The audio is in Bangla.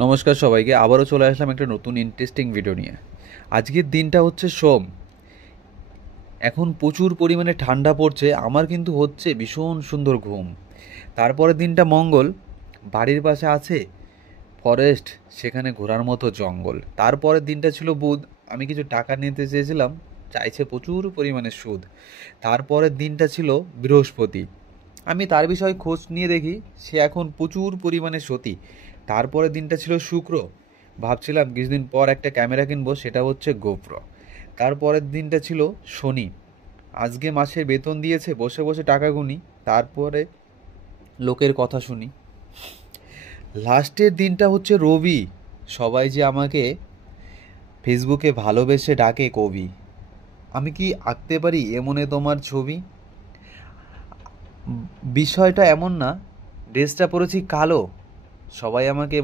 নমস্কার সবাইকে, আবারও চলে আসলাম একটা নতুন ইন্টারেস্টিং ভিডিও নিয়ে। আজকের দিনটা হচ্ছে সোম। এখন প্রচুর পরিমাণে ঠান্ডা পড়ছে, আমার কিন্তু হচ্ছে ভীষণ সুন্দর ঘুম। তারপরের দিনটা মঙ্গল, বাড়ির পাশে আছে ফরেস্ট, সেখানে ঘোরার মতো জঙ্গল। তারপরের দিনটা ছিল বুধ, আমি কিছু টাকা নিতে চেয়েছিলাম, চাইছে প্রচুর পরিমাণে সুদ। তারপরের দিনটা ছিল বৃহস্পতি, আমি তার বিষয়ে খোঁজ নিয়ে দেখি, সে এখন প্রচুর পরিমাণে সতী। তারপরের দিনটা ছিল শুক্র, ভাবছিলাম কিছুদিন পর একটা ক্যামেরা কিনবো, সেটা হচ্ছে গোপ্রো। তারপরের দিনটা ছিল শনি, আজকে মাসের বেতন দিয়েছে, বসে বসে টাকা গুনি, তারপরে লোকের কথা শুনি। লাস্টের দিনটা হচ্ছে রবি, সবাই যে আমাকে ফেসবুকে ভালোবেসে ডাকে কবি। আমি কি আঁকতে পারি এমনে তোমার ছবি? বিষয়টা এমন না, ড্রেসটা পরেছি কালো, সবাই আমাকে